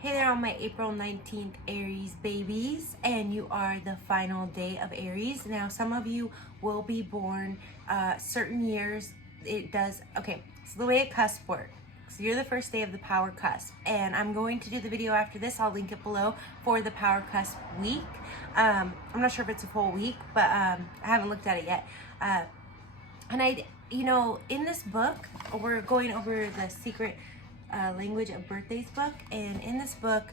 Hey there, on my April 19th Aries babies, and you are the final day of Aries. Now, some of you will be born certain years. It does, okay, so the way a cusp works. So you're the first day of the power cusp, and I'm going to do the video after this. I'll link it below for the power cusp week. I'm not sure if it's a full week, but I haven't looked at it yet. And in this book, we're going over the secret language of birthdays book, and in this book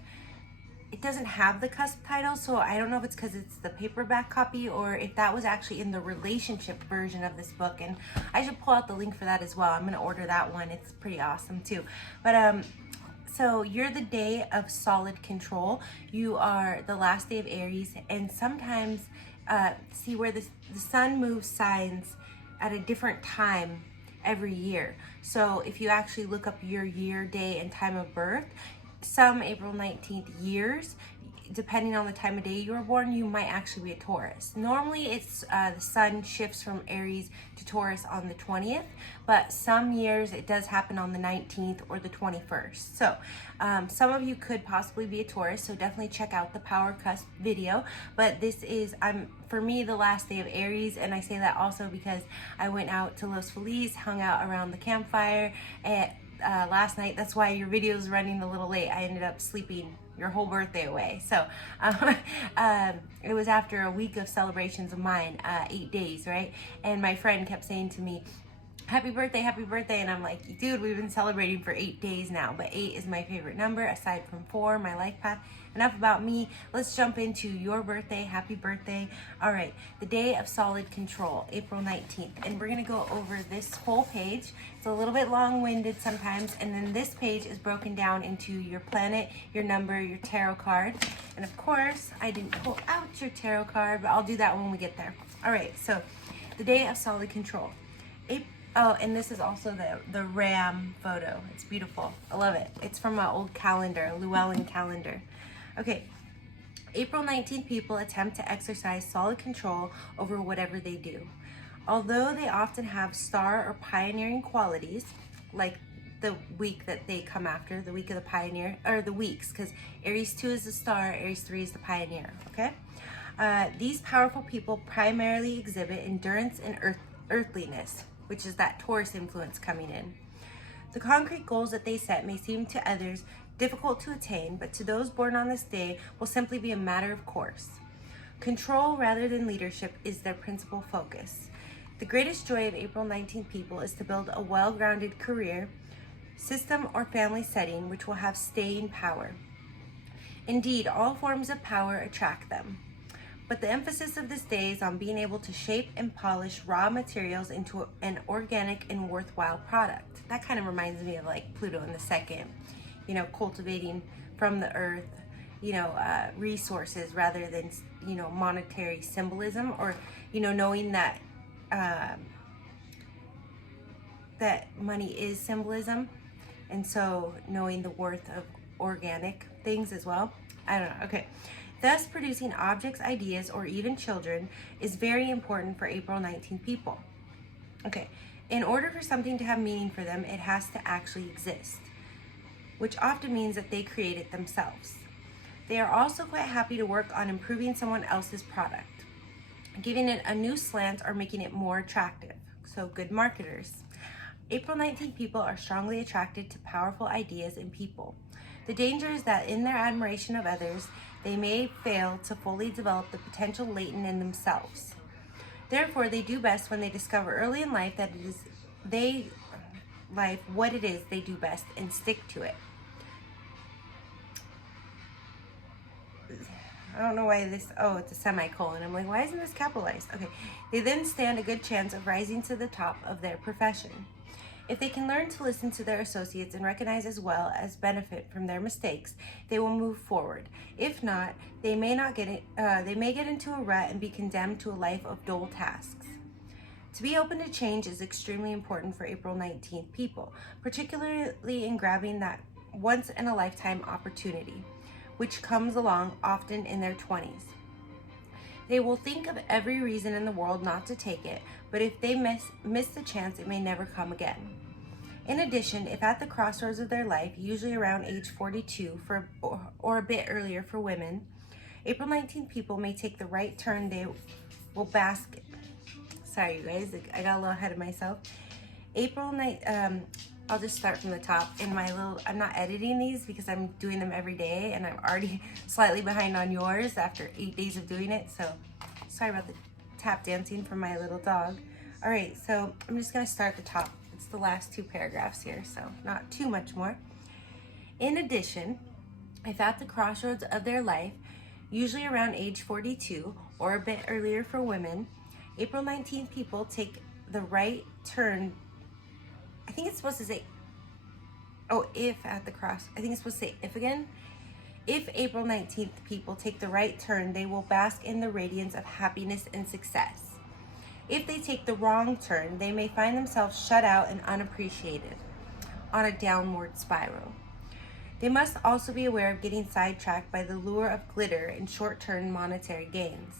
it doesn't have the cusp title, so I don't know if it's because it's the paperback copy or if that was actually in the relationship version of this book, and I should pull out the link for that as well. I'm gonna order that one. It's pretty awesome too. But so you're the day of solid control. You are the last day of Aries, and sometimes see where the sun moves signs at a different time every year. So if you actually look up your year, day, and time of birth, some April 19th years, depending on the time of day you were born, you might actually be a Taurus. Normally it's the sun shifts from Aries to Taurus on the 20th, but some years it does happen on the 19th or the 21st. So some of you could possibly be a Taurus, so definitely check out the Power Cusp video. But this is, for me, the last day of Aries, and I say that also because I went out to Los Feliz, hung out around the campfire last night. That's why your video is running a little late. I ended up sleeping your whole birthday away. So it was after a week of celebrations of mine, 8 days, right? And my friend kept saying to me, happy birthday, and I'm like, dude, we've been celebrating for 8 days now, but 8 is my favorite number aside from 4, my life path. Enough about me. Let's jump into your birthday. Happy birthday. All right, the day of solid control, April 19th, and we're gonna go over this whole page. It's a little bit long-winded sometimes, and then this page is broken down into your planet, your number, your tarot card, and of course I didn't pull out your tarot card, but I'll do that when we get there. All right, so the day of solid control. Oh, and this is also the ram photo. It's beautiful. I love it. It's from my old calendar, Llewellyn calendar. Okay, April 19th people attempt to exercise solid control over whatever they do. Although they often have star or pioneering qualities, like the week that they come after, the week of the pioneer, or the weeks, because Aries 2 is the star, Aries 3 is the pioneer, okay? These powerful people primarily exhibit endurance and earthliness, which is that Taurus influence coming in. The concrete goals that they set may seem to others difficult to attain, but to those born on this day will simply be a matter of course. Control rather than leadership is their principal focus. The greatest joy of April 19th people is to build a well-grounded career, system, or family setting which will have staying power. Indeed, all forms of power attract them. But the emphasis of this day is on being able to shape and polish raw materials into an organic and worthwhile product. That kind of reminds me of like Pluto in the second, cultivating from the earth, resources rather than, monetary symbolism, or, knowing that, that money is symbolism. And so knowing the worth of organic things as well. I don't know. Okay. Thus, producing objects, ideas, or even children is very important for April 19 people. Okay, in order for something to have meaning for them, it has to actually exist, which often means that they create it themselves. They are also quite happy to work on improving someone else's product, giving it a new slant or making it more attractive. So, good marketers. April 19 people are strongly attracted to powerful ideas and people. The danger is that in their admiration of others, they may fail to fully develop the potential latent in themselves. Therefore, they do best when they discover early in life that it is what it is they do best and stick to it. I don't know why it's a semicolon. I'm like, why isn't this capitalized? Okay, they then stand a good chance of rising to the top of their profession. If they can learn to listen to their associates and recognize as well as benefit from their mistakes, they will move forward. If not, they may get into a rut and be condemned to a life of dull tasks. To be open to change is extremely important for April 19th people, particularly in grabbing that once-in-a-lifetime opportunity, which comes along often in their 20s. They will think of every reason in the world not to take it, but if they miss the chance, it may never come again. In addition, if at the crossroads of their life, usually around age 42 or a bit earlier for women, April 19th people may take the right turn. They will bask. Sorry, you guys, I got a little ahead of myself. April 9th, I'll just start from the top. I'm not editing these because I'm doing them every day, and I'm already slightly behind on yours after 8 days of doing it. So sorry about the tap dancing from my little dog. All right, so I'm just gonna start at the top. It's the last 2 paragraphs here, so not too much more. In addition, if at the crossroads of their life, usually around age 42 or a bit earlier for women, April 19th people take the right turn. I think it's supposed to say, if at the cross. I think it's supposed to say if again. If April 19th people take the right turn, they will bask in the radiance of happiness and success. If they take the wrong turn, they may find themselves shut out and unappreciated on a downward spiral. They must also be aware of getting sidetracked by the lure of glitter and short-term monetary gains,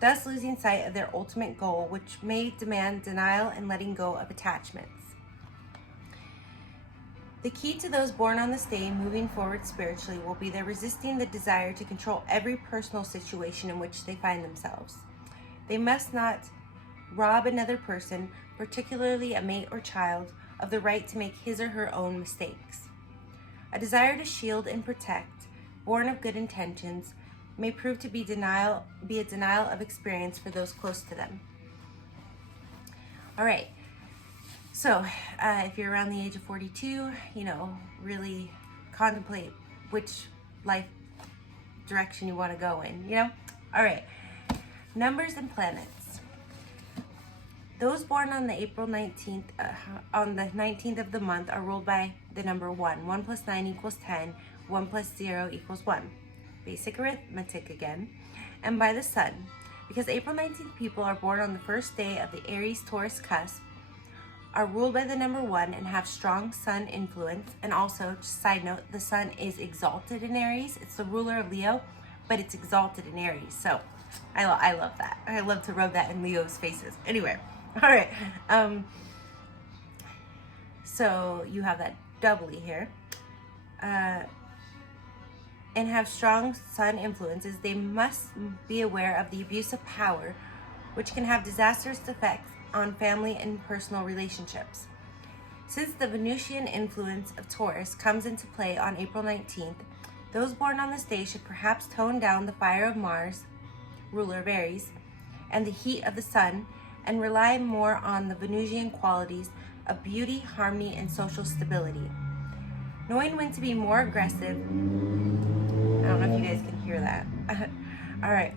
thus losing sight of their ultimate goal, which may demand denial and letting go of attachments. The key to those born on this day moving forward spiritually will be their resisting the desire to control every personal situation in which they find themselves. They must not rob another person, particularly a mate or child, of the right to make his or her own mistakes. A desire to shield and protect, born of good intentions, may prove to be a denial of experience for those close to them. All right. So, if you're around the age of 42, really contemplate which life direction you want to go in, All right. Numbers and planets. Those born on the April 19th, on the 19th of the month are ruled by the number 1. 1 plus 9 equals 10. 1 plus 0 equals 1. Basic arithmetic again. And by the sun. Because April 19th people are born on the first day of the Aries Taurus cusp, are ruled by the number 1 and have strong sun influence. And also, just side note, the sun is exalted in Aries. It's the ruler of Leo, but it's exalted in Aries. So I love that. I love to rub that in Leo's faces. Anyway, all right. So you have that doubly here. And have strong sun influences. They must be aware of the abuse of power, which can have disastrous effects on family and personal relationships. Since the Venusian influence of Taurus comes into play on April 19th, those born on this day should perhaps tone down the fire of Mars, ruler of Aries, and the heat of the sun, and rely more on the Venusian qualities of beauty, harmony, and social stability. Knowing when to be more aggressive, I don't know if you guys can hear that. All right.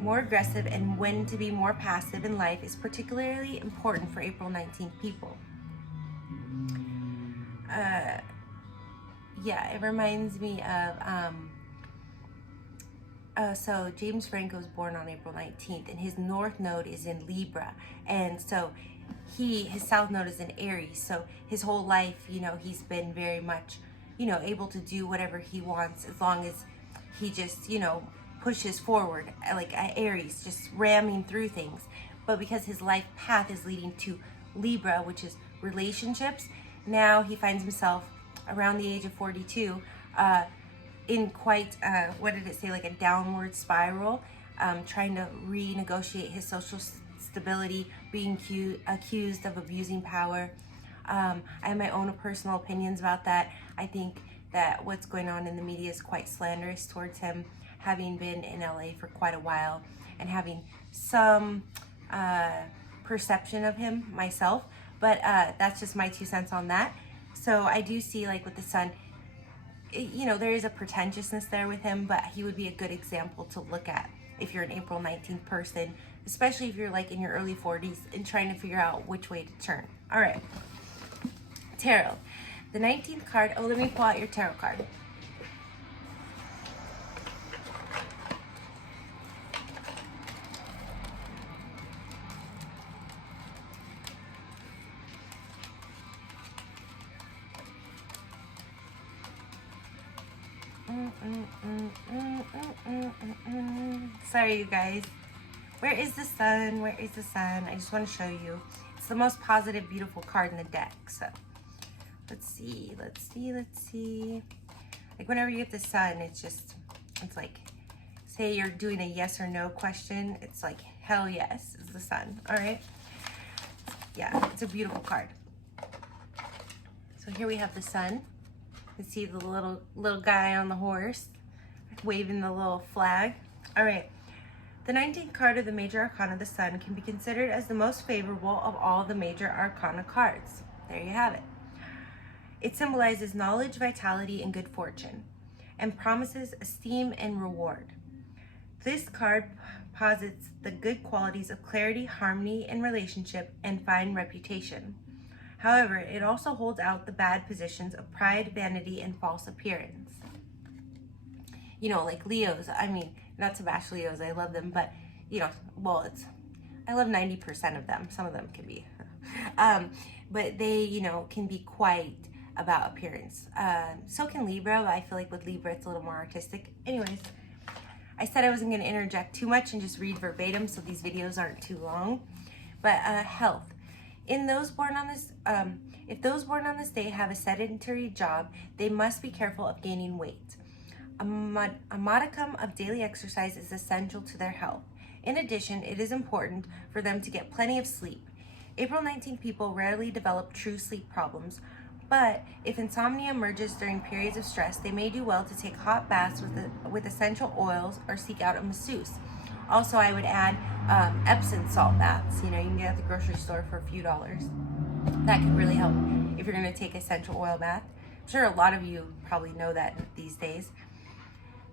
More aggressive and when to be more passive in life is particularly important for April 19th people. It reminds me of, so James Franco was born on April 19th, and his north node is in Libra, and so his south node is in Aries, so his whole life, he's been very much, able to do whatever he wants as long as he just, pushes forward, like Aries, just ramming through things. But because his life path is leading to Libra, which is relationships, now he finds himself around the age of 42 in quite, like a downward spiral, trying to renegotiate his social stability, being accused of abusing power. I have my own personal opinions about that. I think that what's going on in the media is quite slanderous towards him, having been in LA for quite a while and having some perception of him myself, but that's just my 2 cents on that. So I do see, like with the sun, there is a pretentiousness there with him, but he would be a good example to look at if you're an April 19th person, especially if you're like in your early 40s and trying to figure out which way to turn. All right, tarot. The 19th card, let me pull out your tarot card. Sorry, you guys. Where is the sun? Where is the sun? I just want to show you. It's the most positive, beautiful card in the deck. So, Let's see. Like whenever you get the sun, it's like, say you're doing a yes or no question. It's like, hell yes is the sun. All right. Yeah, it's a beautiful card. So here we have the sun. You see the little guy on the horse waving the little flag. All right. The 19th card of the major arcana, the sun, can be considered as the most favorable of all the major arcana cards. There you have it. It symbolizes knowledge, vitality, and good fortune, and promises esteem and reward. This card posits the good qualities of clarity, harmony in relationship, and fine reputation. However, it also holds out the bad positions of pride, vanity, and false appearance. You know, like Leos, I mean, not to bash Leos, I love them, but, you know, well, I love 90% of them. Some of them can be, but they, you know, can be quite about appearance. So can Libra, but I feel like with Libra, it's a little more artistic. Anyways, I said I wasn't going to interject too much and just read verbatim so these videos aren't too long. But health. If those born on this day have a sedentary job, they must be careful of gaining weight. A modicum of daily exercise is essential to their health. In addition, it is important for them to get plenty of sleep. April 19 people rarely develop true sleep problems, but if insomnia emerges during periods of stress, they may do well to take hot baths with essential oils or seek out a masseuse. Also, I would add Epsom salt baths. You know, you can get at the grocery store for a few dollars. That could really help if you're going to take essential oil bath. I'm sure a lot of you probably know that these days.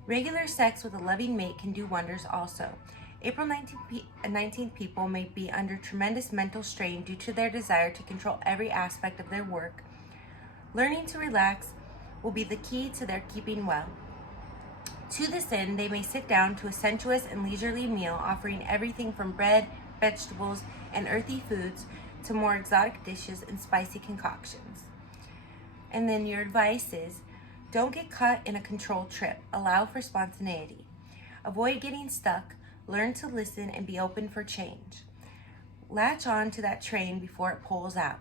Regular sex with a loving mate can do wonders also. April 19 people may be under tremendous mental strain due to their desire to control every aspect of their work. Learning to relax will be the key to their keeping well. To this end, they may sit down to a sensuous and leisurely meal, offering everything from bread, vegetables, and earthy foods to more exotic dishes and spicy concoctions. And then your advice is, don't get caught in a controlled trip. Allow for spontaneity. Avoid getting stuck. Learn to listen and be open for change. Latch on to that train before it pulls out.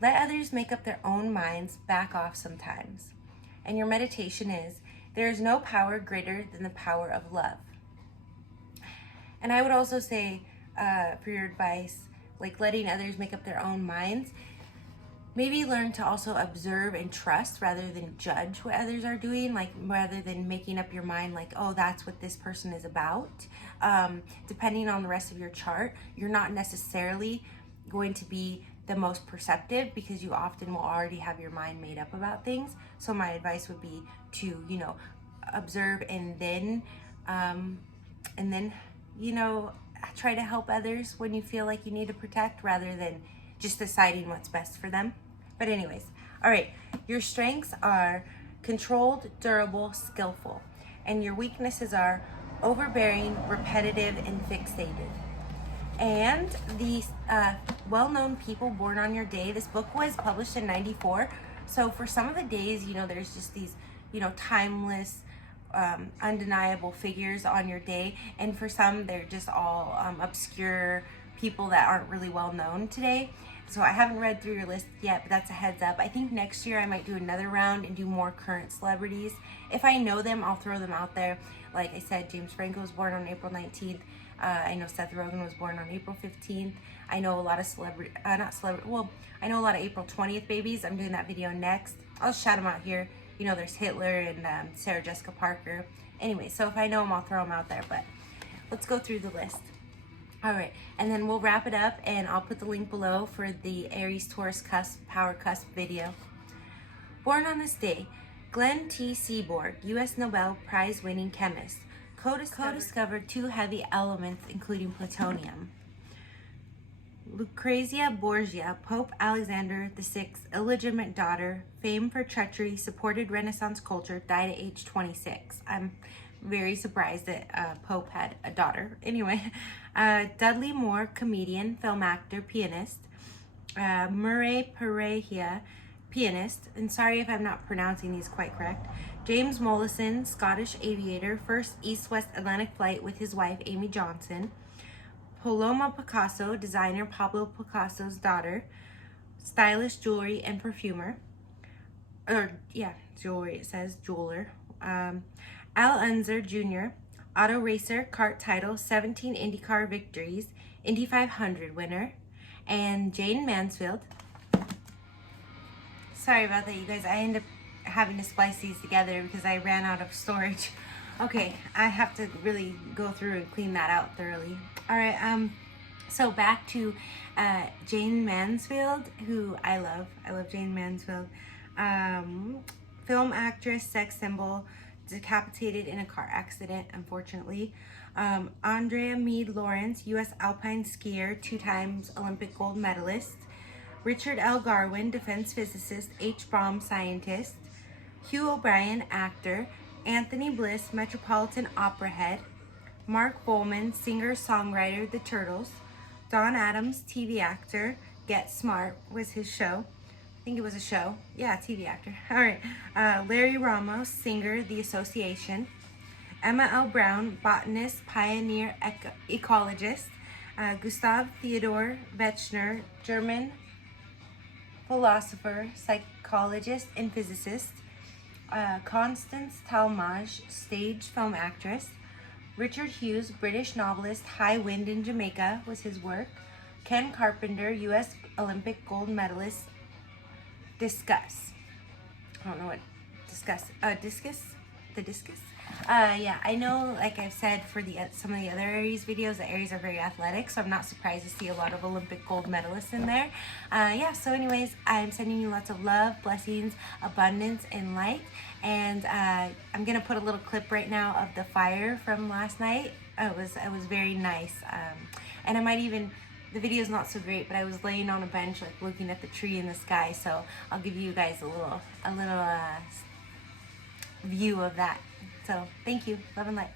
Let others make up their own minds. Back off sometimes. And your meditation is, there is no power greater than the power of love. And I would also say, for your advice, like letting others make up their own minds, maybe learn to also observe and trust rather than judge what others are doing, like rather than making up your mind like, oh, that's what this person is about. Depending on the rest of your chart, you're not necessarily going to be the most perceptive because you often will already have your mind made up about things. So my advice would be to, you know, observe and then, you know, try to help others when you feel like you need to protect rather than just deciding what's best for them. But anyways, all right, your strengths are controlled, durable, skillful, and your weaknesses are overbearing, repetitive, and fixated. And the well-known people born on your day, this book was published in 94. So for some of the days, you know, there's just these, you know, timeless, undeniable figures on your day. And for some, they're just all obscure people that aren't really well known today. So I haven't read through your list yet, but that's a heads up. I think next year I might do another round and do more current celebrities. If I know them, I'll throw them out there. Like I said, James Franco was born on April 19th. I know Seth Rogen was born on April 15th. I know a lot of I know a lot of April 20th babies. I'm doing that video next. I'll shout them out here. You know, there's Hitler and Sarah Jessica Parker. Anyway, so if I know them, I'll throw them out there. But let's go through the list. All right, and then we'll wrap it up, and I'll put the link below for the Aries Taurus Cusp Power Cusp video. Born on this day, Glenn T. Seaborg, U.S. Nobel Prize-winning chemist, co-discovered two heavy elements, including plutonium. Lucrezia Borgia, Pope Alexander VI's illegitimate daughter, famed for treachery, supported Renaissance culture, died at age 26. I'm very surprised that Pope had a daughter. Anyway, Dudley Moore, comedian, film actor, pianist. Murray Perehia, pianist. And sorry if I'm not pronouncing these quite correct. James Mollison, Scottish aviator, first East-West Atlantic flight with his wife, Amy Johnson. Paloma Picasso, designer, Pablo Picasso's daughter, stylist, jewelry, and perfumer. or yeah, jewelry, it says jeweler. Al Unser Jr., auto racer, kart title, 17 IndyCar victories, Indy 500 winner. And Jane Mansfield. Sorry about that, you guys. I ended up having to splice these together because I ran out of storage. Okay, I have to really go through and clean that out thoroughly. All right, so back to Jane Mansfield, who I love. I love Jane Mansfield. Film actress, sex symbol, decapitated in a car accident, unfortunately. Andrea Mead Lawrence, U.S. alpine skier, 2 times Olympic gold medalist. Richard L. Garwin, defense physicist, H. Baum, scientist. Hugh O'Brien, actor. Anthony Bliss, Metropolitan Opera head. Mark Bowman, singer-songwriter, The Turtles. Don Adams, TV actor. Get Smart was his show. I think it was a show. Yeah, TV actor. All right. Larry Ramos, singer, The Association. Emma L. Brown, botanist, pioneer, ecologist. Gustav Theodor Wetzner, German philosopher, psychologist, and physicist. Constance Talmadge, stage film actress. Richard Hughes, British novelist, High Wind in Jamaica was his work. Ken Carpenter, U.S. Olympic gold medalist. Discus. I don't know what discus. Discus? The discus? Yeah, I know, like I've said for some of the other Aries videos, the Aries are very athletic, so I'm not surprised to see a lot of Olympic gold medalists in there. Yeah, so anyways, I'm sending you lots of love, blessings, abundance, and light. And I'm gonna put a little clip right now of the fire from last night. It was very nice. And I might even, the video's not so great, but I was laying on a bench, like looking at the tree in the sky. So I'll give you guys a little view of that. So thank you, love and light.